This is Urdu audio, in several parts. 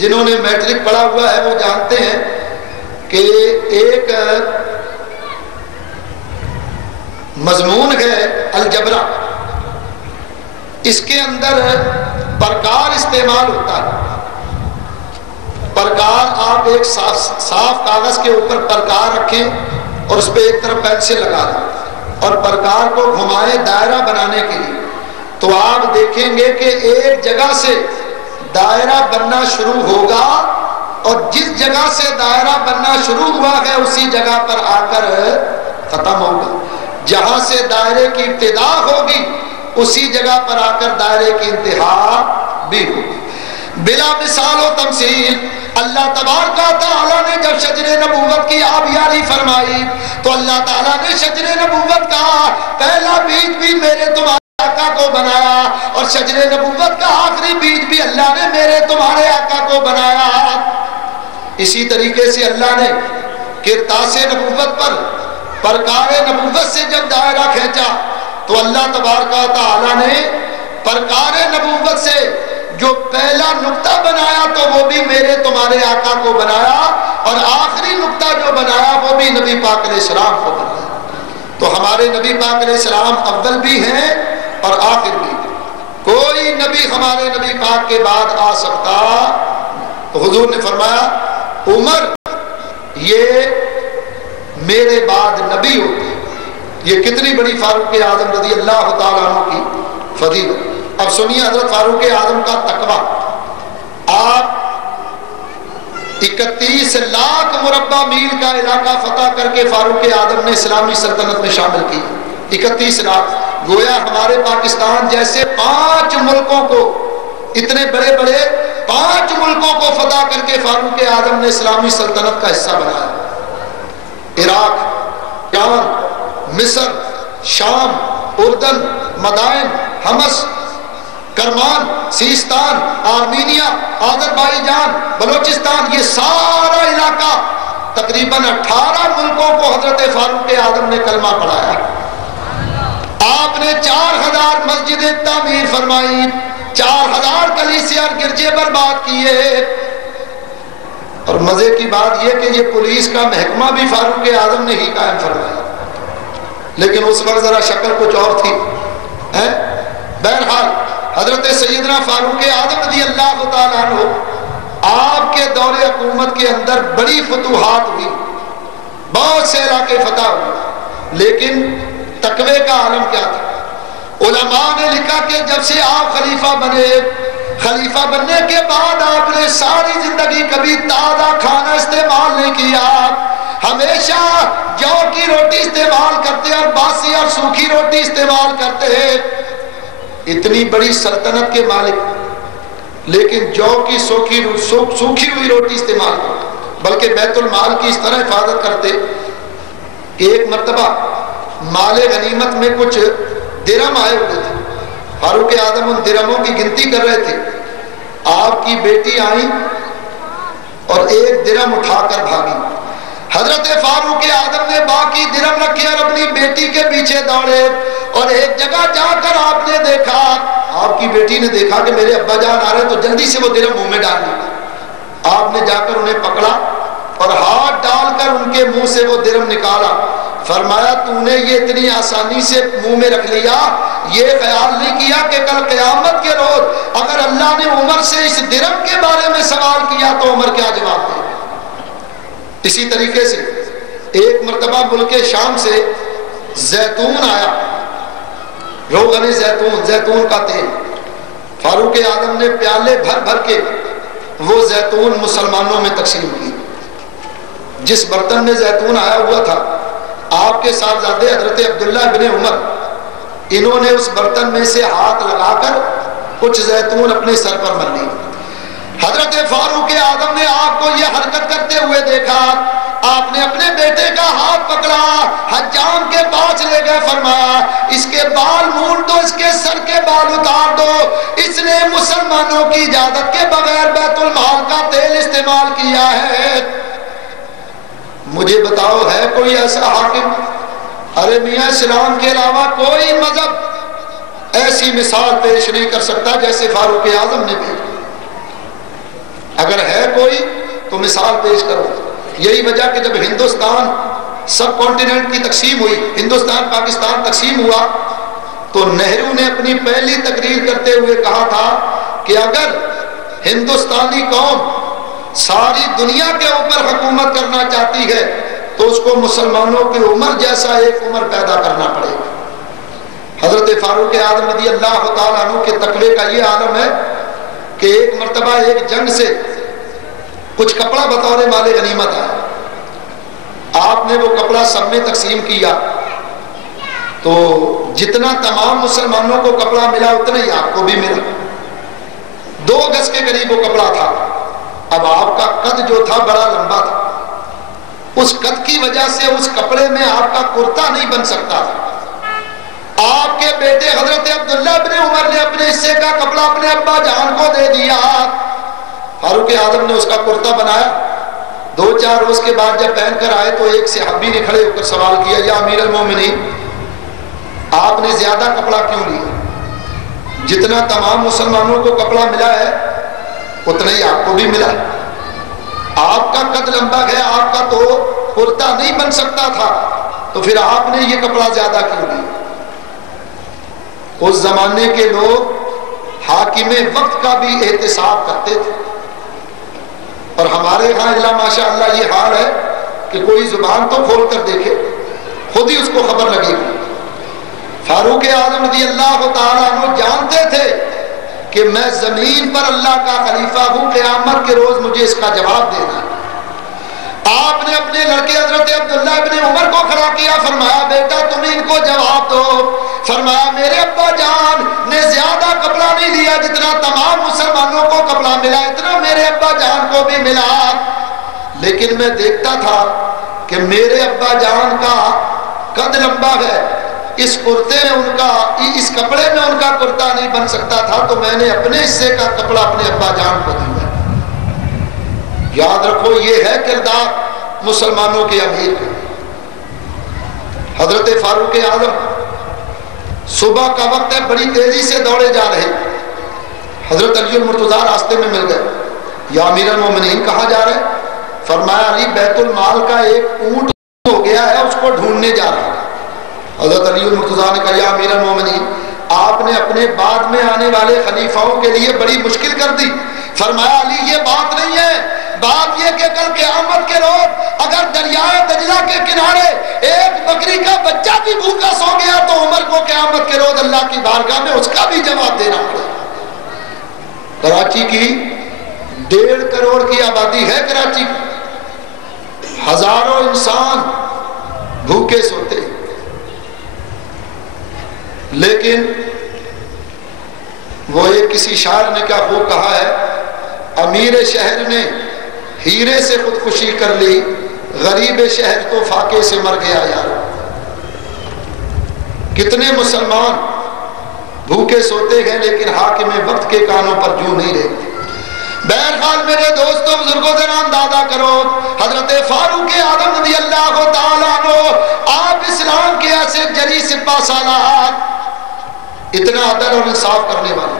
جنہوں نے میٹرک پڑھا ہوا ہے وہ جانتے ہیں کہ ایک مضمون ہے الجبرا، اس کے اندر پرکار استعمال ہوتا ہے۔ پرکار آپ ایک صاف کاغذ کے اوپر پرکار رکھیں اور اس پہ ایک طرف پینسل لگا دیں اور پرکار کو گھمائیں دائرہ بنانے کے لیے، تو آپ دیکھیں گے کہ ایک جگہ سے دائرہ بننا شروع ہوگا اور جس جگہ سے دائرہ بننا شروع ہوا ہے اسی جگہ پر آ کر ختم ہوگا، جہاں سے دائرے کی ابتدا ہوگی اسی جگہ پر آ کر دائرے کی انتہا بھی ہوگی۔ بلا مثال و تمثیل اللہ تبارک و تعالیٰ نے جب شجر نبوت کی آبیاری فرمائی تو اللہ تعالیٰ نے شجر نبوت کا پہلا بیج بھی میرے تمہارے آقا کو بنایا اور شجر نبوت کا آخری بیج بھی اللہ نے میرے تمہارے آقا کو بنایا۔ اسی طریقے سے اللہ نے کرتاس نبوت پر پرکار نبوت سے جب دائرہ کھینچا تو اللہ تبارک و تعالیٰ نے پرکار نبوت سے جو پہلا نقطہ بنایا تو وہ بھی میرے تمہارے آقا کو بنایا اور آخری نقطہ جو بنایا وہ بھی نبی پاک علیہ السلام کو بنایا۔ تو ہمارے نبی پاک علیہ السلام اول بھی ہیں اور آخر بھی، کوئی نبی ہمارے نبی پاک کے بعد آ سکتا۔ تو حضور نے فرمایا عمر یہ میرے بعد نبی ہوتے، یہ کتنی بڑی فاروق اعظم رضی اللہ تعالیٰ عنہ کی فضیلت۔ اب سنیے حضرت فاروق اعظم کا تقویٰ، آپ 31 لاکھ مربع میل کا علاقہ فتح کر کے فاروق اعظم نے اسلامی سلطنت میں شامل کی۔ 31 لاکھ، گویا ہمارے پاکستان جیسے 5 ملکوں کو، اتنے بڑے بڑے 5 ملکوں کو فتح کر کے فاروق اعظم نے اسلامی سلطنت کا حصہ بنایا۔ عراق، ایران، مصر، شام، اردن، مدائن، حمص، کرمان، سیستان، آرمینیا، آذربائیجان، بلوچستان، یہ سارا علاقہ تقریباً 18 ملکوں کو حضرت فاروق اعظم نے کلمہ پڑھایا۔ آپ نے 4000 مسجدیں تعمیر فرمائی، 4000 کلیسیا اور گرجے برباد کیے، اور مزے کی بات یہ کہ یہ پولیس کا محکمہ بھی فاروق اعظم نے ہی قائم فرمایا، لیکن اس وقت ذرا شکل کچھ اور تھی۔ بہرحال حضرت سیدنا فاروق اعظم رضی اللہ تعالیٰ عنہ آپ کے دور حکومت کے اندر بڑی فتوحات ہوئی، بہت سے علاقے فتح ہوئے، لیکن تقوی کا عالم کیا تھا؟ علماء نے لکھا کہ جب سے آپ خلیفہ بنے، خلیفہ بننے کے بعد آپ نے ساری زندگی کبھی تازہ کھانا استعمال نہیں کیا، ہمیشہ جو کی روٹی استعمال کرتے اور باسی اور سوکھی روٹی استعمال کرتے ہیں۔ اتنی بڑی سلطنت کے مالک لیکن جو کی سوکھی ہوئی روٹی استعمال کرتے، بلکہ بیت المال کی اس طرح حفاظت کرتے۔ ایک مرتبہ مال غنیمت میں کچھ درہم آئے ہوئے تھے، فاروق اعظم ان درہموں کی گنتی کر رہے تھے، آپ کی بیٹی آئی اور ایک درہم اٹھا کر بھاگی۔ حضرت فاروق اعظم نے باقی درہم رکھے اور اپنی بیٹی کے پیچھے دوڑے، اور ایک جگہ جا کر آپ نے دیکھا، آپ کی بیٹی نے دیکھا کہ میرے ابا جان آ رہے، تو جلدی سے وہ درہم منہ میں ڈال دی۔ آپ نے جا کر انہیں پکڑا اور ہاتھ ڈال کر ان کے منہ سے وہ درہم نکالا، فرمایا تو نے یہ اتنی آسانی سے منہ میں رکھ لیا، یہ خیال نہیں کیا کہ کل قیامت کے روز اگر اللہ نے عمر سے اس درہم کے بارے میں سوال کیا تو عمر کیا جواب دے۔ اسی طریقے سے ایک مرتبہ ملک شام سے زیتون آیا، روغن زیتون، زیتون کا تیل، فاروق اعظم نے پیالے بھر بھر کے وہ زیتون مسلمانوں میں تقسیم کی۔ جس برتن میں زیتون آیا ہوا تھا، آپ کے صاحبزادے حضرت عبداللہ بن عمر، انہوں نے اس برتن میں سے ہاتھ لگا کر کچھ زیتون اپنے سر پر مل لی۔ حضرت فاروق اعظم نے آپ کو یہ حرکت کرتے ہوئے دیکھا، آپ نے اپنے بیٹے کا ہاتھ پکڑا، حجام کے پاس لے گئے، فرمایا اس کے بال مونڈ دو، اس کے سر کے بال اتار دو، اس نے مسلمانوں کی اجازت کے بغیر بیت المال کا تیل استعمال کیا ہے۔ مجھے بتاؤ ہے کوئی ایسا حاکم؟ ارے میاں اسلام کے علاوہ کوئی مذہب ایسی مثال پیش نہیں کر سکتا جیسے فاروق اعظم نے بھی۔ اگر ہے کوئی تو مثال پیش کرو. یہی وجہ کہ جب ہندوستان سب کانٹیننٹ کی تقسیم ہوئی، ہندوستان پاکستان تقسیم ہوا، تو نہرو نے اپنی پہلی تقریر کرتے ہوئے کہا تھا کہ اگر ہندوستانی قوم ساری دنیا کے اوپر حکومت کرنا چاہتی ہے تو اس کو مسلمانوں کی عمر جیسا ایک عمر پیدا کرنا پڑے گا. حضرت فاروق اعظم رضی اللہ تعالیٰ عنہ کے تقوی کا یہ عالم ہے کہ ایک مرتبہ ایک جنگ سے کچھ کپڑا بطور مال غنیمت آیا. آپ نے وہ کپڑا سب میں تقسیم کیا تو جتنا تمام مسلمانوں کو کپڑا ملا اتنا ہی آپ کو بھی ملا. 2 گز کے قریب وہ کپڑا تھا. اب آپ کا قد جو تھا بڑا لمبا تھا، اس قد کی وجہ سے اس کپڑے میں آپ کا کرتا نہیں بن سکتا تھا. آپ کے بیٹے حضرت عبداللہ بن عمر نے اپنے حصے کا کپڑا اپنے ابا جان کو دے دیا. فاروق اعظم نے اس کا کرتا بنایا. 2-4 روز کے بعد جب پہن کر آئے تو ایک صحابی نے کھڑے ہو کر سوال کیا، یا امیر المومنین آپ نے زیادہ کپڑا کیوں لیا؟ جتنا تمام مسلمانوں کو کپڑا ملا ہے اتنا ہی آپ کو بھی ملا. آپ کا قد لمبا ہے، آپ کا تو کرتا نہیں بن سکتا تھا، تو پھر آپ نے یہ کپڑا زیادہ کیوں لیا؟ اس زمانے کے لوگ حاکم وقت کا بھی احتساب کرتے تھے، اور ہمارے ہاں اللہ ماشاء اللہ یہ حال ہے کہ کوئی زبان تو کھول کر دیکھے خود ہی اس کو خبر لگے گی. فاروق اعظم رضی اللہ تعالیٰ عنہ جانتے تھے کہ میں زمین پر اللہ کا خلیفہ ہوں، قیامت کے روز مجھے اس کا جواب دینا ہے. آپ نے اپنے لڑکے حضرت عبداللہ ابن عمر کو کھڑا کیا، فرمایا بیٹا تم ان کو جواب دو. فرمایا میرے ابا جان نے زیادہ کپڑا نہیں لیا، جتنا تمام مسلمانوں کو کپڑا ملا اتنا میرے ابا جان کو بھی ملا. لیکن میں دیکھتا تھا کہ میرے ابا جان کا قد لمبا ہے، اس کرتے میں ان کا، اس کپڑے میں ان کا کرتا نہیں بن سکتا تھا، تو میں نے اپنے حصے کا کپڑا اپنے ابا جان کو دیا. یاد رکھو یہ ہے کردار مسلمانوں کے امیر کا. حضرت فاروق اعظم صبح کا وقت ہے، بڑی تیزی سے دوڑے جا رہے. حضرت علی المرتضیٰ راستے میں مل گئے. یا امیر المومنین کہاں جا رہے؟ فرمایا علی بیت المال کا ایک اونٹ ہو گیا ہے، اس کو ڈھونڈنے جا رہا ہے. حضرت علی المرتضیٰ نے کہا یا امیر المومنین آپ نے اپنے بعد میں آنے والے خلیفاؤں کے لیے بڑی مشکل کر دی. فرمایا علی یہ بات نہیں ہے، بات یہ کہ کل قیامت کے روز اگر دریائے دجلہ کے کنارے ایک بکری کا بچہ بھی بھوکا سو گیا تو عمر کو قیامت کے روز اللہ کی بارگاہ میں اس کا بھی جواب دینا پڑے. کراچی کی 1.5 کروڑ کی آبادی ہے، کراچی کی ہزاروں انسان بھوکے سوتے، لیکن وہ ایک کسی شاعر نے کیا خوب کہا ہے، امیر شہر نے ہیرے سے خودکشی کر لی، غریب شہر تو فاقے سے مر گیا. یار کتنے مسلمان بھوکے سوتے ہیں لیکن حاکم وقت کے کانوں پر جو نہیں رہتے. بہرحال میرے دوستوں بزرگوں سے اندازہ کرو حضرت فاروق اعظم رضی اللہ تعالیٰ عنہ، آپ اسلام کے ایسے جری سپاہ سالار، اتنا عدل اور انصاف کرنے والے.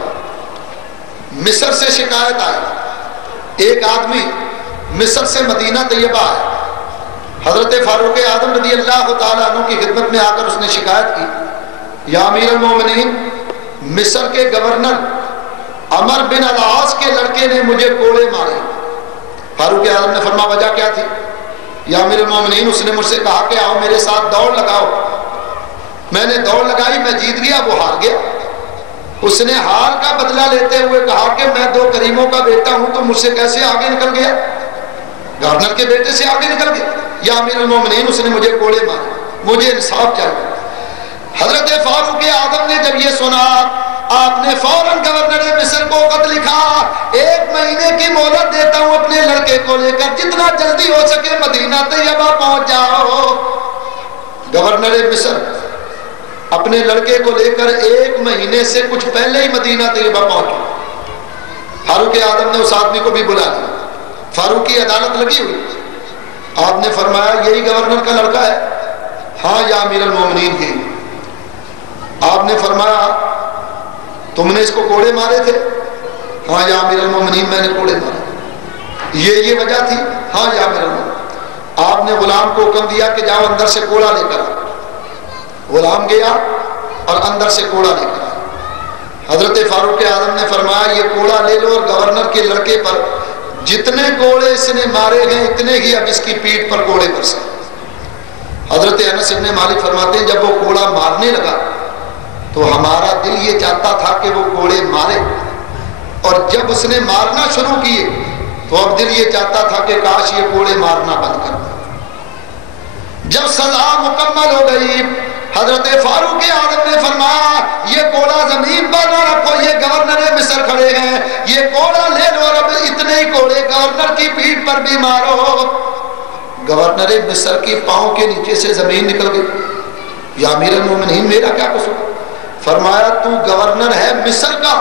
مصر سے شکایت آئی، ایک آدمی مصر سے مدینہ طیبہ ہے. حضرت فاروق اعظم رضی اللہ تعالیٰ عنہ کی خدمت میں آ کر اس نے شکایت کی، یا امیر المومنین مصر کے گورنر عمر بن العاص کے لڑکے نے مجھے کوڑے مارے. فاروق اعظم نے فرمایا وجہ کیا تھی؟ یا امیر المومنین اس نے مجھ سے کہا کہ آؤ میرے ساتھ دوڑ لگاؤ. میں نے دوڑ لگائی، میں جیت گیا، وہ ہار گیا. اس نے ہار کا بدلہ لیتے ہوئے کہا کہ میں 2 کریموں کا بیٹا ہوں تو مجھ سے کیسے آگے نکل گیا؟ گورنر کے بیٹے سے آگے نکل گیا. یا امیر المومنین اس نے مجھے کوڑے مارے، مجھے انصاف چاہیے. حضرت فاروق اعظم نے جب یہ سنا، آپ نے فوراً گورنر مصر کو خط لکھا، 1 مہینے کی مہلت دیتا ہوں اپنے لڑکے کو لے کر، جتنا جلدی ہو سکے مدینہ طیبہ پہنچ جاؤ. گورنر مصر اپنے لڑکے کو لے کر 1 مہینے سے کچھ پہلے ہی مدینہ طیبہ پہنچے. فاروق اعظم نے اس آدمی کو بھی بلا دیا. فاروق کی عدالت لگی ہوئی. آپ نے فرمایا یہی گورنر کا لڑکا ہے؟ ہاں یا امیر المومنین کی. آپ نے فرمایا تم نے اس کو کوڑے مارے تھے؟ ہاں یا امیر المومنین میں نے کوڑے مارے. یہ وجہ تھی؟ ہاں یا میرا مومن، آپ نے غلام کو حکم دیا کہ جاؤ اندر سے کوڑا لے کر آ۔ غلام گیا اور اندر سے کوڑا لے کر آیا۔ حضرت فاروق اعظم نے فرمایا یہ کوڑا لے لو اور گورنر کے لڑکے پر جتنے کوڑے اس نے مارے ہیں اتنے ہی اب اس کی پیٹھ پر کوڑے برسے۔ حضرت انس بن مالک فرماتے ہیں جب وہ کوڑا مارنے لگا تو ہمارا دل یہ چاہتا تھا کہ وہ کوڑے مارے، اور جب اس نے مارنا شروع کیے تو اب دل یہ چاہتا تھا کہ کاش یہ کوڑے مارنا بند کر دے۔ جب سزا مکمل ہو گئی حضرت فاروق اعظم نے فرمایا یہ کوڑا زمین پر نہ رکھو، یہ گورنر مصر کھڑے ہیں، یہ کوڑا لے لو اور اب اتنے ہی کوڑے گورنر کی پیٹھ پر بھی مارو۔ گورنر مصر کی پاؤں کے نیچے سے زمین نکل گئی۔ یا امیر المومنین میرا کیا قصور؟ فرمایا تو گورنر ہے مصر کا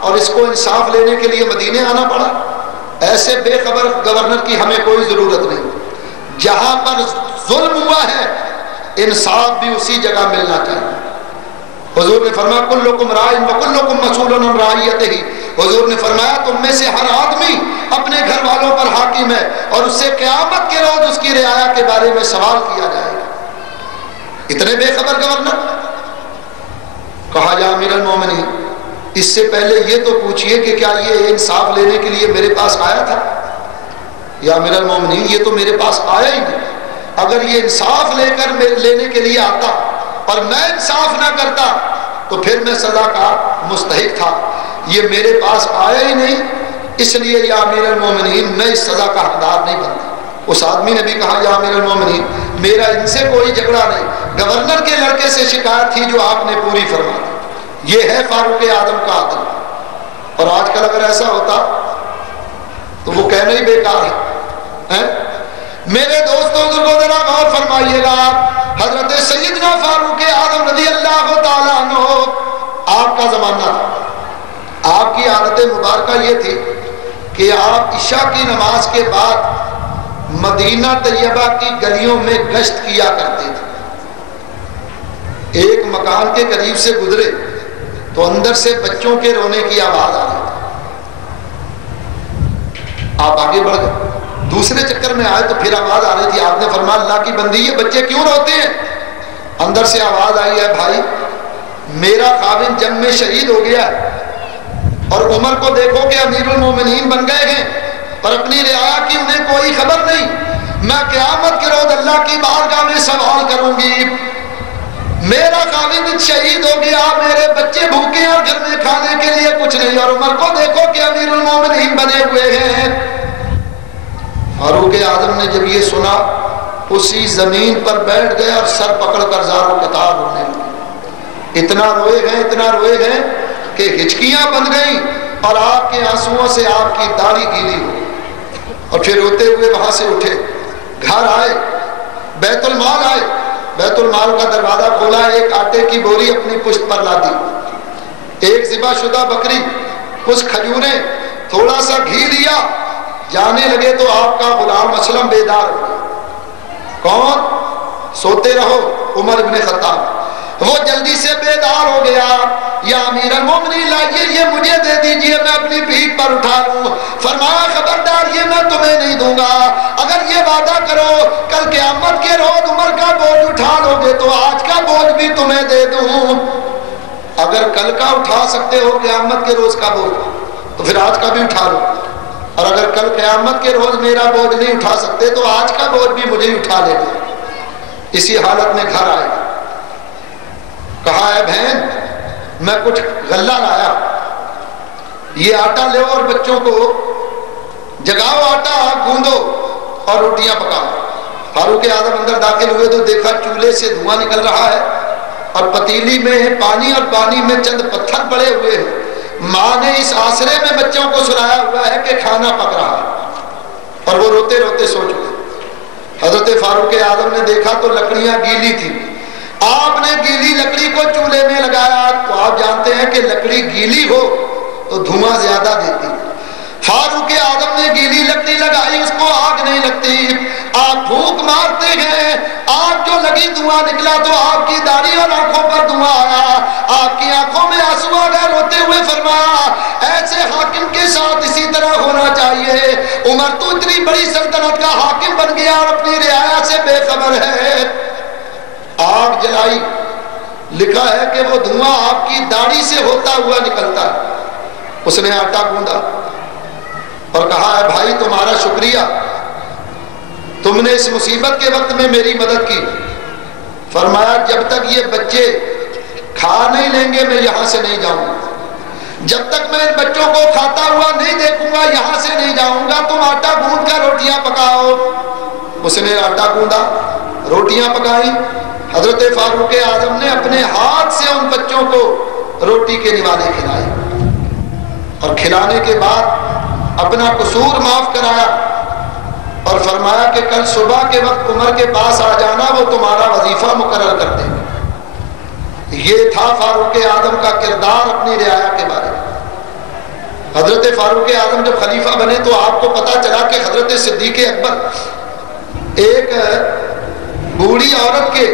اور اس کو انصاف لینے کے لیے مدینے آنا پڑا؟ ایسے بے خبر گورنر کی ہمیں کوئی ضرورت نہیں۔ جہاں پر ظلم ہوا ہے انصاف بھی اسی جگہ ملنا چاہیے۔ حضور نے فرمایا کلکم راعٍ وکلکم مسئول عن رعیتہ۔ حضور نے فرمایا تم میں سے ہر آدمی اپنے گھر والوں پر حاکم ہے اور اس سے قیامت کے روز اس کی رعایا کے بارے میں سوال کیا جائے گا۔ اتنے بے خبر گورنر؟ کہا یا امیر المومنین اس سے پہلے یہ تو پوچھئے کہ کیا یہ انصاف لینے کے لیے میرے پاس آیا تھا؟ یا امیر المومنین یہ تو میرے پاس آیا ہی نہیں۔ اگر یہ انصاف لے کر لینے کے لیے آتا اور میں انصاف نہ کرتا تو پھر میں سزا کا مستحق تھا۔ یہ میرے پاس آیا ہی نہیں، اس لیے یا امیر المومنین میں اس سزا کا حقدار نہیں بنتا۔ اس آدمی نے بھی کہا یا امیر المومنین میرا ان سے کوئی جھگڑا نہیں، گورنر کے لڑکے سے شکایت تھی جو آپ نے پوری فرما دی۔ یہ ہے فاروق اعظم کا عدل۔ اور آج کل اگر ایسا ہوتا تو وہ کہنا ہی بیکار ہے۔ میرے دوستوں بزرگوں ذرا غور فرمائیے گا، حضرت سیدنا فاروق اعظم رضی اللہ تعالیٰ عنہ آپ کا زمانہ تھا۔ آپ کی عادت مبارکہ یہ تھی کہ آپ عشاء کی نماز کے بعد مدینہ طیبہ کی گلیوں میں گشت کیا کرتے تھے۔ ایک مکان کے قریب سے گزرے تو اندر سے بچوں کے رونے کی آواز آ رہی تھی۔ آپ آگے بڑھ گئے، دوسرے چکر میں آئے تو پھر آواز آ رہی تھی۔ آپ نے فرمایا اللہ کی بندی یہ بچے کیوں روتے ہیں؟ اندر سے آواز آئی ہے بھائی میرا خاوند جنگ میں شہید ہو گیا ہے اور عمر کو دیکھو کہ امیر المومنین بن گئے ہیں اور اپنی رعایا کی انہیں کوئی خبر نہیں۔ میں قیامت کے روز اللہ کی بارگاہ میں سوال کروں گی، میرا خاوند شہید ہو گیا، میرے بچے بھوکے ہیں اور گھر میں کھانے کے لیے کچھ نہیں، اور عمر کو دیکھو کہ امیر المومنین بنے ہوئے ہیں۔ فاروق اعظم نے جب یہ سنا اسی زمین پر بیٹھ گئے اور سر پکڑ کر زار و قطار رونے لگے۔ اتنا روئے گئے کہ ہچکیاں بن گئیں اور آپ کے آنسوؤں سے آپ کی داڑھی گیلی ہو، اور پھر روتے ہوئے وہاں سے اٹھے، گھر آئے، بیت المال آئے، بیت المال کا دروازہ کھولا، ایک آٹے کی بوری اپنی پشت پر لا دی، ایک ذبح شدہ بکری، کچھ کھجوریں، تھوڑا سا گھی لیا، جانے لگے تو آپ کا غلام اسلم بیدار ہو گیا۔ کون؟ سوتے رہو عمر ابن خطاب۔ وہ جلدی سے بیدار ہو گیا، یا امیر المومنین لائیے یہ مجھے دے دیجئے میں اپنی پیٹھ پر اٹھا لوں۔ فرمایا خبردار یہ میں تمہیں نہیں دوں گا، اگر یہ وعدہ کرو کل قیامت کے روز عمر کا بوجھ اٹھا لو گے تو آج کا بوجھ بھی تمہیں دے دوں۔ اگر کل کا اٹھا سکتے ہو قیامت کے روز کا بوجھ تو پھر آج کا بھی اٹھا لو، اور اگر کل قیامت کے روز میرا بوجھ نہیں اٹھا سکتے تو آج کا بوجھ بھی مجھے اٹھا لینا۔ اسی حالت میں گھر آئے، کہا ہے بہن میں کچھ غلہ لایا، یہ آٹا لو اور بچوں کو جگاؤ، آٹا گوندو اور روٹیاں پکاؤ۔ فاروق اعظم اندر داخل ہوئے تو دیکھا چولہے سے دھواں نکل رہا ہے اور پتیلی میں پانی اور پانی میں چند پتھر پڑے ہوئے ہیں۔ ماں نے اس آسرے میں بچوں کو سلایا ہوا ہے کہ کھانا پک رہا ہے، اور وہ روتے روتے سو چکے۔ حضرت فاروق اعظم نے دیکھا تو لکڑیاں گیلی تھی، آپ نے گیلی لکڑی کو چولہے میں لگایا، تو آپ جانتے ہیں کہ لکڑی گیلی ہو تو دھواں زیادہ دیتی۔ فاروق اعظم نے گیلی لکڑی لگائی، اس کو آگ نہیں لگتی، آپ پھونک مارتے ہیں، آگ جو لگی دھواں نکلا تو آپ کی داڑھی اور آنکھوں پر دھواں آیا، آپ کی آنکھوں میں آنسو آ گئے، روتے ہوئے فرمایا ایسے حاکم کے ساتھ اسی طرح ہونا چاہیے۔ عمر اور تو اتنی بڑی سلطنت کا حاکم بن گیا اور اپنی رعایا سے بے خبر ہے. آگ جلائی, لکھا ہے کہ وہ دھواں آپ کی داڑھی سے ہوتا ہوا نکلتا ہے. اس نے آٹا گوندا اور کہا ہے بھائی تمہارا شکریہ, تم نے اس مصیبت کے وقت میں میری مدد کی. فرمایا جب تک یہ بچے کھا نہیں لیں گے میں یہاں سے نہیں جاؤں گا, جب تک میں ان بچوں کو کھاتا ہوا نہیں دیکھوں گا یہاں سے نہیں جاؤں گا. تم آٹا گوندھ کر روٹیاں پکاؤ. اس نے آٹا گوندا, روٹیاں پکائی. حضرت فاروق اعظم نے اپنے ہاتھ سے ان بچوں کو روٹی کے نوالے کھلائے اور کھلانے کے بعد اپنا قصور معاف کرایا اور فرمایا کہ کل صبح کے وقت عمر کے پاس آ جانا, وہ تمہارا وظیفہ مقرر کر دیں گے. یہ تھا فاروق اعظم کا کردار اپنی رعایا کے بارے میں. حضرت فاروق اعظم جب خلیفہ بنے تو آپ کو پتا چلا کہ حضرت صدیق اکبر ایک بوڑھی عورت کے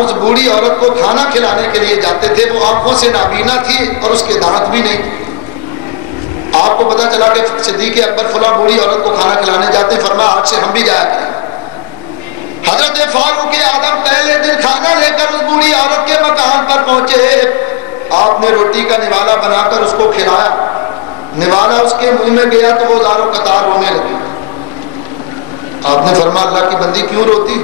اس بوڑھی عورت کو کھانا کھلانے کے لیے جاتے تھے. وہ آنکھوں سے نابینا تھی اور اس کے دانت بھی نہیں تھے. آپ کو پتا چلا کہ صدیق اکبر فلاں بوڑھی عورت کو کھانا کھلانے جاتے, فرمایا آج سے ہم بھی جایا کریں. حضرت فاروق اعظم پہلے دن کھانا لے کر اس بوڑھی عورت کے مکان پر پہنچے. آپ نے روٹی کا نوالا بنا کر اس کو کھلایا. نوالا اس کے منہ میں گیا تو وہ زاروں قطار رونے لگی. آپ نے فرمایا اللہ کی بندی کیوں روتی؟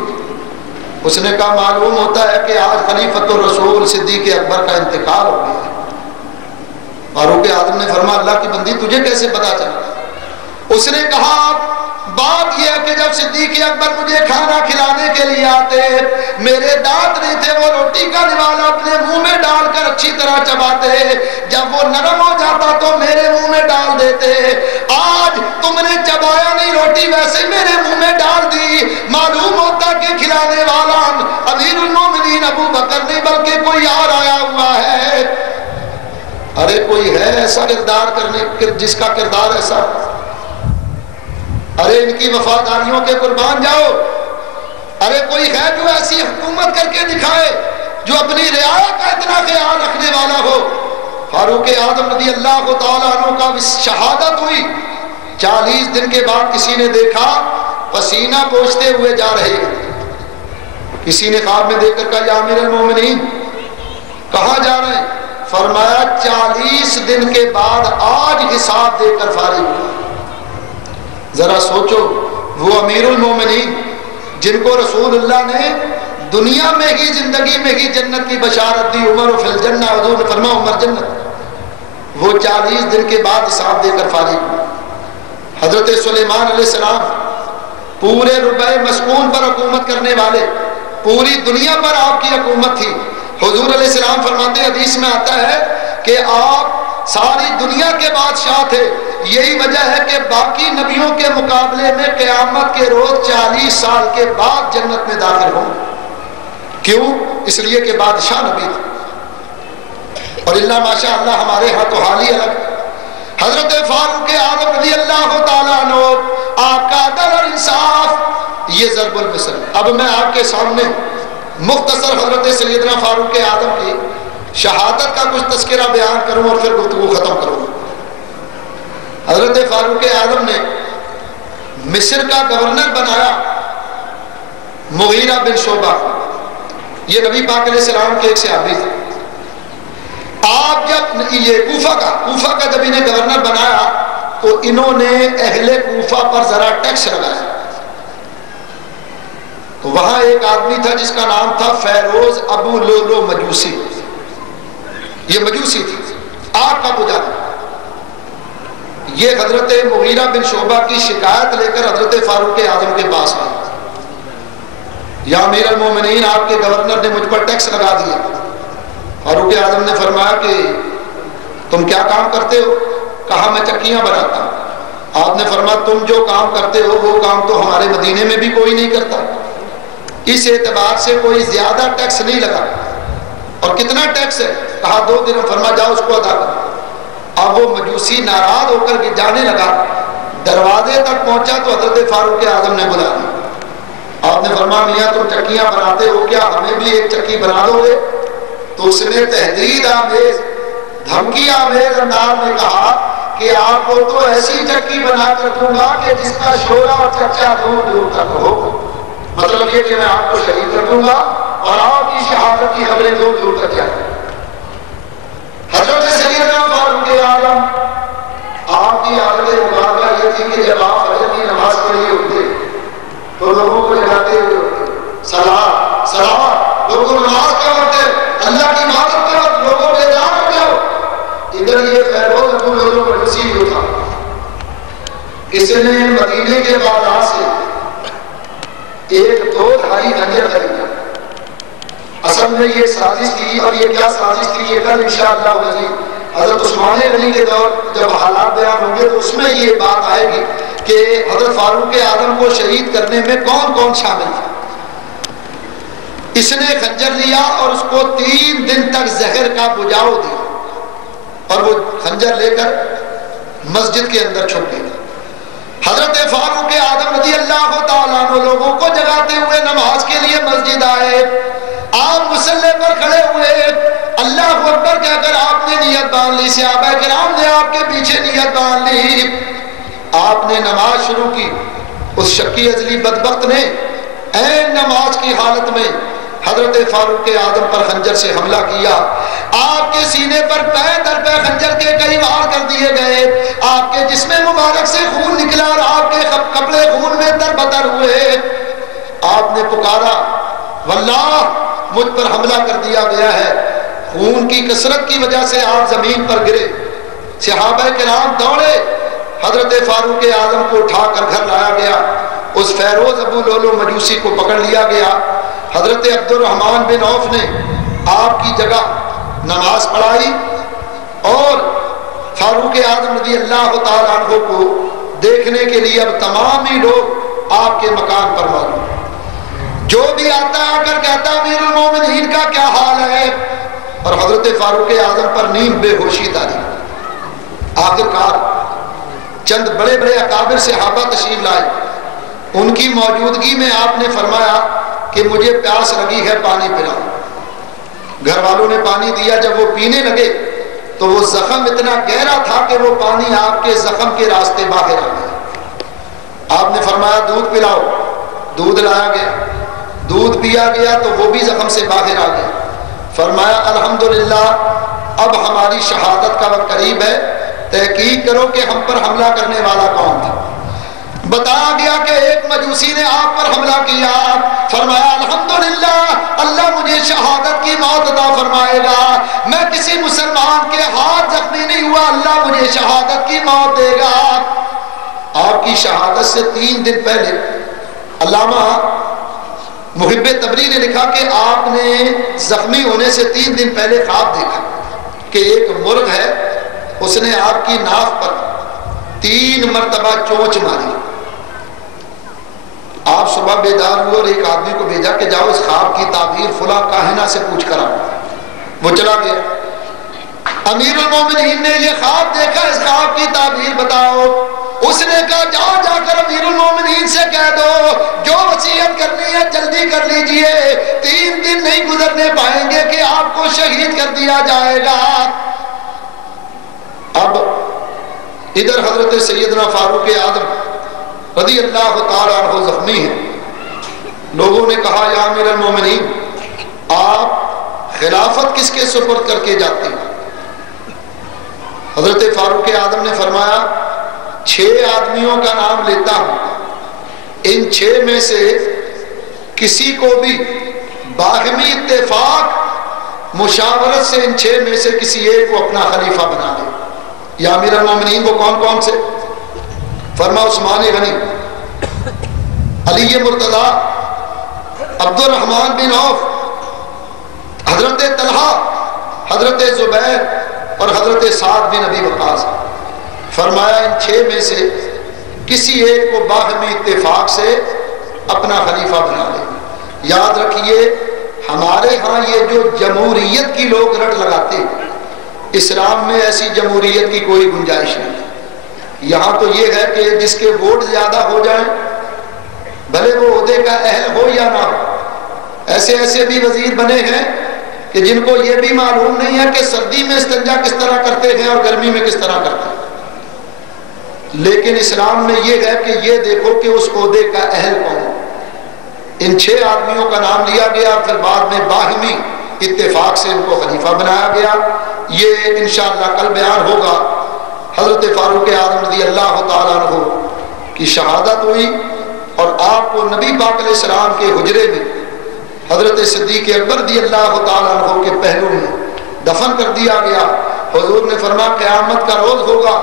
اس نے کہا معلوم ہوتا ہے کہ آج خلیفۃ الرسول صدیق اکبر کا انتقال ہو گیا ہے. فاروق اعظم نے فرمایا اللہ کی بندی تجھے کیسے پتا چلا؟ اس نے کہا بات یہ ہے کہ جب صدیق اکبر مجھے کھانا کھلانے کے لیے آتے, میرے دانت نہیں تھے, وہ روٹی کا نوالا اپنے منہ میں ڈال کر اچھی طرح چباتے, جب وہ نرم ہو جاتا تو میرے منہ میں ڈال دیتے. آج تم نے چبایا نہیں روٹی, ویسے میرے منہ میں ڈال دی. معلوم ہوتا کہ کھلانے والا امیر المومنین ابو بکر نہیں بلکہ کوئی اور آیا ہوا ہے. ارے کوئی ہے ایسا کردار کرنے جس کا کردار ایسا؟ ارے ان کی وفاداریوں کے قربان جاؤ. ارے کوئی ہے جو ایسی حکومت کر کے دکھائے جو اپنی رعایا کا اتنا خیال رکھنے والا ہو. فاروق اعظم رضی اللہ تعالیٰ عنہ کا شہادت ہوئی. 40 دن کے بعد کسی نے دیکھا پسینہ پوچھتے ہوئے جا رہے ہیں. کسی نے خواب میں دیکھ کر کہا یا امیر المومنین کہاں جا رہے ہیں؟ فرمایا 40 دن کے بعد آج حساب دے کر فارغ ہوا. ذرا سوچو, وہ امیر المومنین جن کو رسول اللہ نے دنیا میں ہی زندگی میں ہی جنت کی بشارت دی, عمر فی الجنہ, حضور نے فرمایا عمر جنت, وہ 40 دن کے بعد حساب دے کر فارغ ہوئے. حضرت سلیمان علیہ السلام پورے ربع مسکون پر حکومت کرنے والے, پوری دنیا پر آپ کی حکومت تھی. حضور علیہ السلام فرماتے ہیں, حدیث میں آتا ہے کہ آپ ساری دنیا کے بادشاہ تھے. یہی وجہ ہے کہ باقی نبیوں کے مقابلے میں قیامت کے روز 40 سال کے بعد جنت میں داخل ہوں. کیوں؟ اس لیے کہ بادشاہ نبی تھے. اور اللہ ماشاء اللہ ہمارے ہاں تو حال ہی الگ. حضرت فاروق اعظم رضی اللہ تعالیٰ عنہ, آپ کا عدل اور انصاف, یہ ضرب المثل. اب میں آپ کے سامنے مختصر حضرت سیدنا فاروق اعظم کی شہادت کا کچھ تذکرہ بیان کروں اور پھر گفتگو ختم کروں. حضرت فاروق اعظم نے مصر کا گورنر بنایا مغیرہ بن شعبہ. یہ نبی پاک علیہ السلام کے ایک صحابی تھے. آپ جب یہ کوفہ کا جب انہیں گورنر بنایا تو انہوں نے اہل کوفہ پر ذرا ٹیکس لگایا. تو وہاں ایک آدمی تھا جس کا نام تھا فیروز ابو لولو مجوسی. یہ مجوسی تھی, آگ کا پجاری. یہ حضرت مغیرہ بن شعبہ کی شکایت لے کر حضرت فاروق اعظم کے پاس آئے. یا امیر المومنین آپ کے گورنر نے مجھ پر ٹیکس لگا دیا. فاروق اعظم نے فرمایا کہ تم کیا کام کرتے ہو؟ کہا میں چکیاں بناتا ہوں. آپ نے فرمایا تم جو کام کرتے ہو وہ کام تو ہمارے مدینے میں بھی کوئی نہیں کرتا. اس اعتبار سے کوئی زیادہ ٹیکس نہیں لگا. اور کتنا ٹیکس ہے؟ کہا 2 درہم. فرمایا جاؤ اس کو ادا کرو. اب وہ مجوسی ناراض ہو کر جانے لگا. دروازے تک پہنچا تو حضرت فاروق اعظم نے بلا دیا. آپ نے فرمایا میاں تم چکیاں بناتے ہو, کیا ہمیں بھی ایک چکی بنا دو گے؟ تو اس نے تہدید آمیز, دھمکی آمیز انداز میں کہا کہ آپ کو تو ایسی چکی بنا کر دوں گا کہ جس کا شعلہ اور چرچا دور دور تک ہو. مطلب یہ کہ میں آپ کو شہید کر دوں گا اور آپ کی شہادت کی خبریں دور دور تک جائیں. حضرت سیدنا فاروق اعظم آپ کی عادت مبارکہ یہ تھی کہ جب آپ فجر کی نماز کے لیے اٹھتے تو لوگوں کو جگاتے ہوئے اٹھتے. صلاۃ صلاۃ، لوگوں کو نماز کا وقت ہے، اللہ کی عبادت کا وقت، لوگوں کو بیدار ہو جاؤ. ادھر یہ فیروز ابو لولو مجوسی جو تھا، اس نے مدینے کے بازار سے ایک 2.5 خنجر خریدا. اصل میں یہ سازش تھی، اور یہ کیا سازش تھی یہ کل انشاءاللہ حضرت عثمان غنی کے دور جب حالات بیان ہوں گے تو اس میں یہ بات آئے گی کہ حضرت فاروق اعظم کو شہید کرنے میں کون کون شامل تھا. اس نے خنجر لیا اور اس کو 3 دن تک زہر کا بجاؤ دیا اور وہ خنجر لے کر مسجد کے اندر چھپ گیا. حضرت فاروق اعظم رضی اللہ تعالیٰ عنہ لوگوں کو جگاتے ہوئے نماز کے لیے مسجد آئے. آپ مصلی پر کھڑے ہوئے، اللہ اکبر کہہ کر آپ نے نیت باندھ لی. صحابہ کرام نے آپ کے پیچھے نیت باندھ لی. آپ نے نماز شروع کی. اس شکی ازلی بدبخت نے عین نماز کی حالت میں حضرت فاروق اعظم پر خنجر سے حملہ کیا. آپ کے سینے پر پے در پے خنجر کے کئی وار کر دیے گئے. آپ کے جسم مبارک سے خون نکلا اور آپ کے کپڑے خون میں تر بتر ہوئے. آپ نے پکارا واللہ مجھ پر حملہ کر دیا گیا ہے. خون کی کثرت کی وجہ سے آپ زمین پر گرے. صحابہ کرام دوڑے. حضرت فاروق اعظم کو اٹھا کر گھر لایا گیا. اس فیروز ابو لولو مجوسی کو پکڑ لیا گیا. حضرت عبد الرحمن بن عوف نے آپ کی جگہ نماز پڑھائی اور فاروق اعظم رضی اللہ تعالیٰ عنہ کو دیکھنے کے لیے اب تمام ہی لوگ آپ کے مکان پر موجود. جو بھی آتا آ کر کہتا امیر المومنین کا کیا حال ہے، اور حضرت فاروق اعظم پر نیم بے ہوشی تاری. آخرکار چند بڑے بڑے اکابر صحابہ تشریف لائے. ان کی موجودگی میں آپ نے فرمایا کہ مجھے پیاس لگی ہے، پانی پلاؤ. گھر والوں نے پانی دیا. جب وہ پینے لگے تو وہ زخم اتنا گہرا تھا کہ وہ پانی آپ کے زخم کے راستے باہر آ گیا. آپ نے فرمایا دودھ پلاؤ. دودھ لایا گیا. دودھ پیا گیا تو وہ بھی زخم سے باہر آ گیا. فرمایا الحمدللہ اب ہماری شہادت کا وقت قریب ہے. تحقیق کرو کہ ہم پر حملہ کرنے والا کون تھا. بتایا گیا کہ ایک مجوسی نے آپ پر حملہ کیا. فرمایا الحمدللہ اللہ مجھے شہادت کی موت عطا فرمائے گا. میں کسی مسلمان کے ہاتھ زخمی نہیں ہوا، اللہ مجھے شہادت کی موت دے گا. آپ کی شہادت سے 3 دن پہلے علامہ محب تبری نے لکھا کہ آپ نے زخمی ہونے سے 3 دن پہلے خواب دیکھا کہ ایک مرغ ہے، اس نے آپ کی ناف پر 3 مرتبہ چونچ ماری. آپ صبح بیدار ہوئے اور ایک آدمی کو بھیجا کہ جاؤ اس خواب کی تعبیر فلاں کاہنہ سے پوچھ کر آؤ. وہ چلا گیا. امیر المومنین نے یہ خواب دیکھا، اس خواب کی تعبیر بتاؤ. اس نے کہا جا جا کر امیر المومنین سے کہہ دو جو وصیت کرنی ہے جلدی کر لیجئے، 3 دن نہیں گزرنے پائیں گے کہ آپ کو شہید کر دیا جائے گا. اب ادھر حضرت سیدنا فاروق اعظم رضی اللہ تعالیٰ عنہ زخمی ہیں. لوگوں نے کہا یا امیر المومنین آپ خلافت کس کے سپرد کر کے جاتے ہیں؟ حضرت فاروق اعظم نے فرمایا 6 آدمیوں کا نام لیتا ہوں، ان 6 میں سے کسی کو بھی باہمی اتفاق مشاورت سے ان 6 میں سے کسی ایک کو اپنا خلیفہ بنا دے. یا امیر المومنین وہ کون کون سے؟ فرما عثمان غنی، علی مرتضیٰ، عبد الرحمن بن عوف، حضرت طلحہ، حضرت زبیر اور حضرت سعد بن ابی وقاص. فرمایا ان 6 میں سے کسی ایک کو باہمی اتفاق سے اپنا خلیفہ بنا لے. یاد رکھیے ہمارے ہاں یہ جو جمہوریت کی لوگ رٹ لگاتے ہیں، اسلام میں ایسی جمہوریت کی کوئی گنجائش نہیں. یہاں تو یہ ہے کہ جس کے ووٹ زیادہ ہو جائیں بھلے وہ عہدے کا اہل ہو یا نہ ہو. ایسے ایسے بھی وزیر بنے ہیں کہ جن کو یہ بھی معلوم نہیں ہے کہ سردی میں استنجا کس طرح کرتے ہیں اور گرمی میں کس طرح کرتے ہیں. لیکن اسلام میں یہ ہے کہ یہ دیکھو کہ اس عہدے کا اہل کون. ان 6 آدمیوں کا نام لیا گیا، پھر بعد میں باہمی اتفاق سے ان کو خلیفہ بنایا گیا. یہ انشاءاللہ کل بیان ہوگا. حضرت فاروق اعظم رضی اللہ تعالیٰ عنہ کی شہادت ہوئی اور آپ کو نبی پاک علیہ السلام کے حجرے میں حضرت صدیق اکبر رضی اللہ تعالیٰ عنہ کے پہلو میں دفن کر دیا گیا. حضور نے فرمایا قیامت کا روز ہوگا،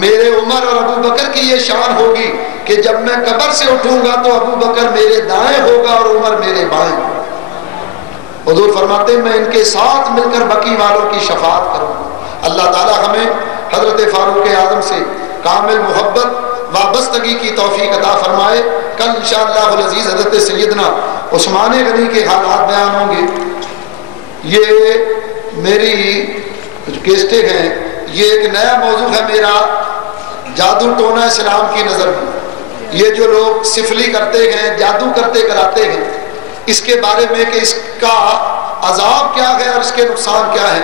میرے عمر اور ابو بکر کی یہ شان ہوگی کہ جب میں قبر سے اٹھوں گا تو ابو بکر میرے دائیں ہوگا اور عمر میرے بائیں. حضور فرماتے ہیں میں ان کے ساتھ مل کر بقی والوں کی شفاعت کروں. اللہ تعالی ہمیں حضرت فاروق اعظم سے کامل محبت وابستگی کی توفیق عطا فرمائے. کل انشاءاللہ العزیز حضرت سیدنا عثمان غنی کے حالات بیان ہوں گے. یہ میری کیسٹیں ہیں، یہ ایک نیا موضوع ہے میرا، جادو ٹونا اسلام کی نظر میں. یہ جو لوگ سفلی کرتے ہیں، جادو کرتے کراتے ہیں، اس کے بارے میں کہ اس کا عذاب کیا ہے اور اس کے نقصان کیا ہے،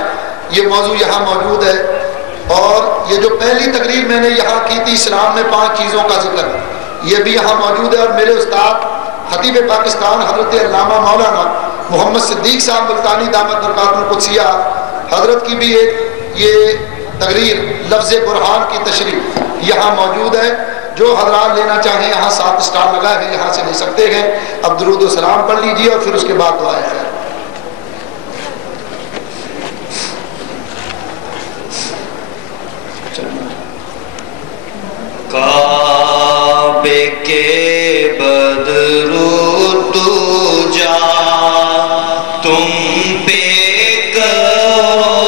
یہ موضوع یہاں موجود ہے. اور یہ جو پہلی تقریر میں نے یہاں کی تھی اسلام میں 5 چیزوں کا ذکر، یہ بھی یہاں موجود ہے. اور میرے استاد خطیب پاکستان حضرت علامہ مولانا محمد صدیق صاحب ملتانی دامت برکاتہ القدسیہ حضرت کی بھی ایک یہ تقریر لفظ برہان کی تشریح یہاں موجود ہے. جو حضرات لینا چاہیں یہاں 7 اسٹار لگا ہے، یہاں سے لے سکتے ہیں. اب درود و سلام پڑھ لیجئے اور پھر اس کے بعد دعا ہے. کعبے کے بدرو دوجا تم پہ کروڑوں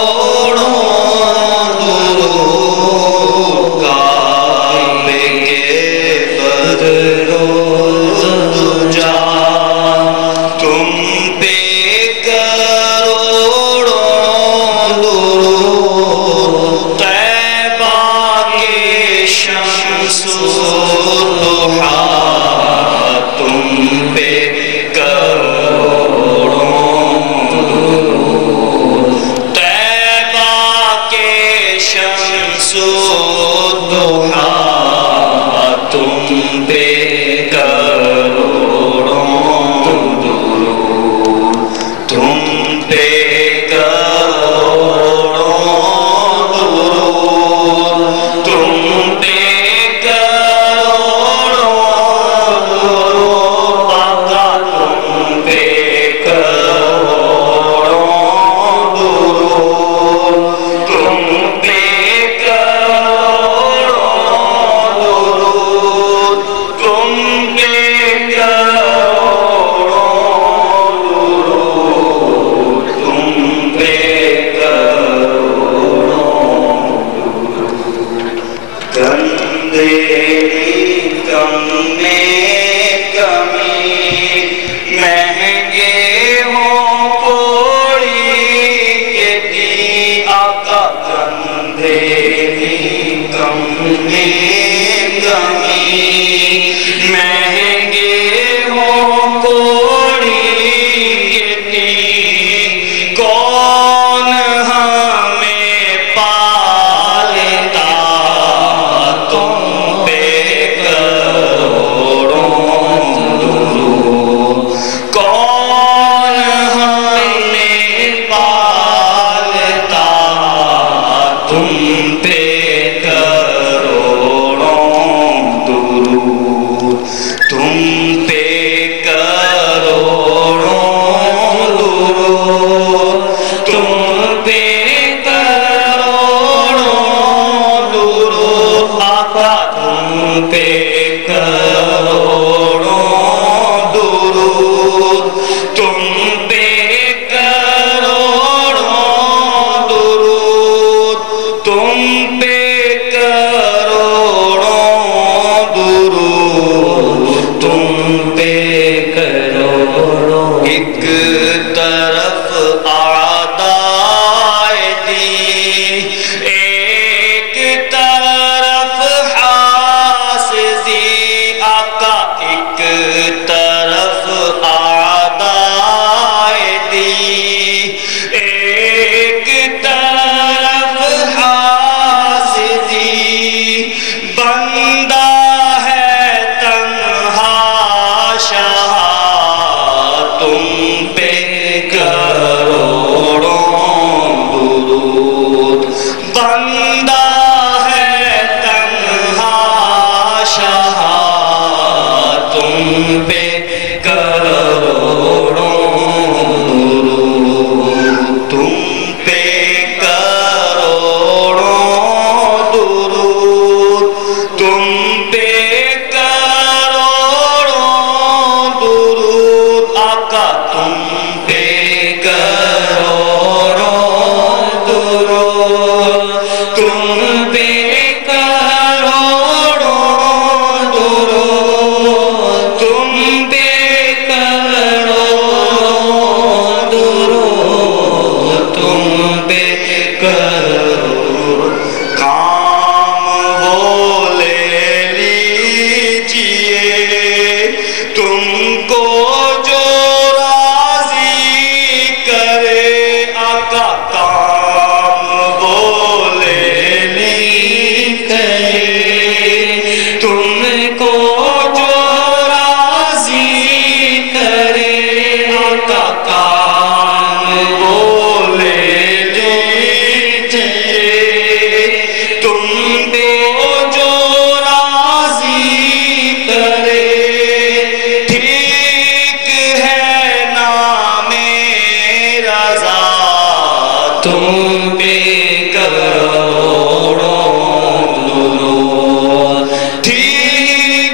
درود. کعبے کے بدرو دوجا تم پہ کروڑوں درود. طیبہ کے شمس ضحیٰ تم پہ کروڑوں درود. طیبہ کے شمس ضحیٰ تم پہ کروڑوں درود. تم پہ شاہ تم پہ کروڑوں درود، تم پہ کروڑوں درود، تم پہ کروڑوں درود، آقا تم پہ کروڑوں درود، تم پہ کروڑوں درود، تم پہ کروڑوں درود، تم پہ کروڑوں۔ کام وہ لے لیجئے تم کو جو راضی کرے، آقا کام وہ لے لیجئے تم کو جو راضی کرے، آقا کام وہ لے لیجئے تم کو جو راضی کرے۔ ٹھیک ہے نام رضا تم پہ کروڑوں درود، ٹھیک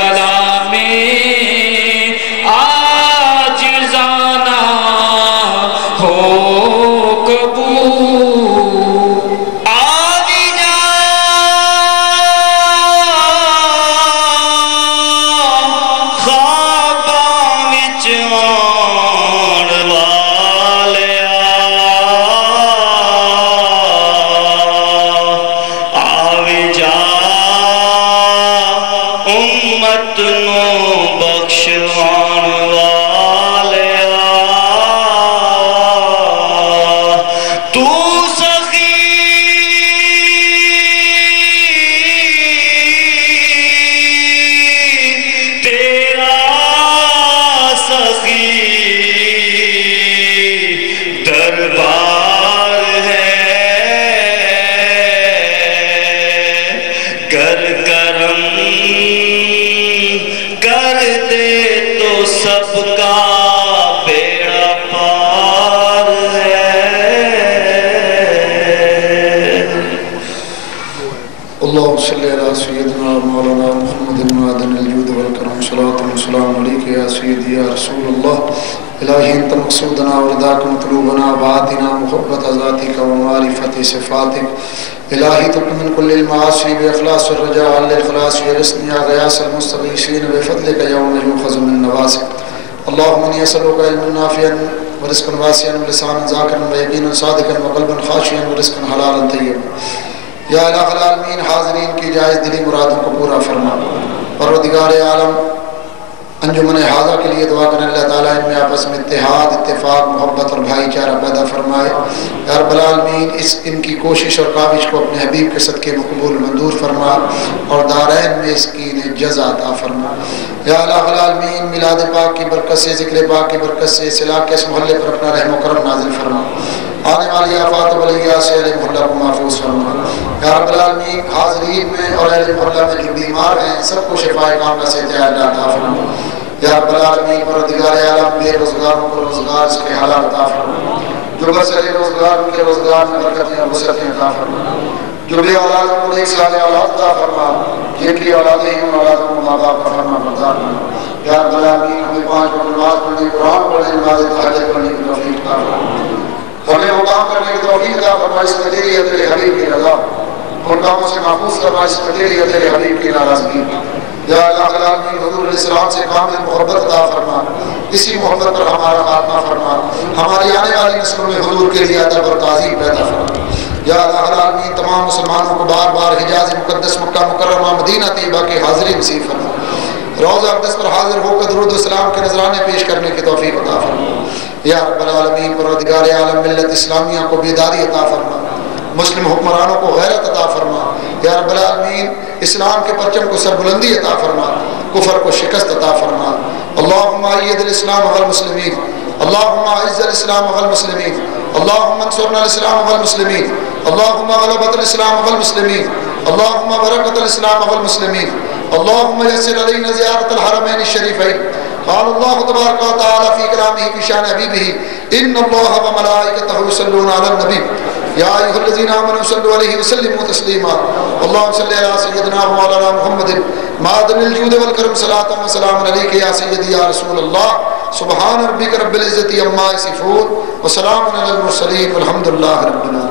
کلام عاجزانہ ہو قبول آوی جا خواباں وچ آن والیا آوی جا امت نو بخشوان والیا تو سخی تیرا سخی دربار ہے گر کرم کر دے تو سب کا بیڑا پار ہے اللهم صل على سيدنا مولانا محمد معدن الجود والكرم صلاة والسلام عليك يا سيدي يا رسول الله إلهي أنت مقصودنا ورداك مطلوبنا وآتنا محبة ذاتك ومعرفة صفاتك إلهي تب من كل المعاصي بإخلاص الرجاء للإخلاص يرسني يا غياث المستغيثين بفضلك يوم يؤخذ من نواسك اللهم إني أسألك علما نافعا ورزقا واسعا ولسانا ذاكرا ويقينا صادقا وقلبا خاشعا ورزقا حلالا طيبا یا الہ العالمین حاضرین کی جائز دلی مرادوں کو پورا فرما پروردگار عالم انجمن حاضہ کے لیے دعا کریں اللہ تعالیٰ ان میں آپس میں اتحاد اتفاق محبت اور بھائی چارہ پیدا فرمائے یا رب العالمین ان کی کوشش اور کاوش کو اپنے حبیب کے صدقے مقبول منظور فرما اور دارین میں اس کی جزا عطا فرما یا الہ العالمین میلاد پاک کی برکت سے ذکر پاک کی برکت سے اس علاقے کے اس محلے پر اپنا رحم و کرم نازل فرما آنے والی آفات و بلیات سے اہل محلہ کو محفوظ فرما یا رب العالمین حاضرین میں اور اہل محلہ میں جو بیمار ہیں سب کو شفاء کاملہ سے عطا فرما یا رب العالمین پروردگار عالم بے روزگاروں کو روزگار اس کے حالات عطا فرما جو مسئلے روزگار ان کے روزگار میں برکتیں اور وسعتیں عطا فرما جو بے اولاد کو ایک سال اولاد عطا فرما جن کی اولادیں ہیں ان اولادوں کو ماں باپ کا فرما بردار فرما یا رب العالمین ہمیں 5 وقت نماز پڑھنے قرآن پڑھنے نماز تہجد پڑھنے کی توفیق عطا فرما ہمیں وہ کام کرنے کی توفیق عطا فرما اس میں تیری تیرے حبیب کی رضا ان کاموں سے محفوظ فرما اس میں تیری تیرے حبیب کی ناراضگی یا الہ العالمین حضور علیہ السلام سے کامل محبت عطا فرما اسی محبت پر ہمارا خاتمہ فرما ہماری آنے والی نسلوں میں حضور کے لیے ادب اور تعظیم پیدا فرما یا الہ العالمین تمام مسلمانوں کو بار بار حجاز مقدس مکہ مکرمہ مدینہ طیبہ کی حاضری نصیب فرما روضہ اقدس پر حاضر ہو کر درود و سلام کے نذرانے پیش کرنے کی توفیق عطا فرما یا رب العالمین پروردگار عالم ملت اسلامیہ کو بیداری عطا فرما مسلم حکمرانوں کو غیرت عطا فرما یا رب العالمین اسلام کے پرچم کو سربلندی عطا فرما کفر کو شکست عطا فرما اللہم اید الاسلام والمسلمین اللہم اعز الاسلام والمسلمین اللہم انصرنا الاسلام والمسلمین اللہم غلبت الاسلام والمسلمین اللہم برکت الاسلام والمسلمین اللہم یسر علینا زیارت الحرمین الشریفین قال الله تبارك وتعالى في كلامه في شان حبيبه ان الله وملائكته يصلون على النبي يا ايها الذين امنوا صلوا عليه وسلموا تسليما اللهم صل على سيدنا مولانا محمد معدن الجود والكرم صلاة وسلام عليك يا سيدي يا رسول الله سبحان ربك رب العزة عما يصفون وسلام على المرسلين والحمد لله رب العالمين.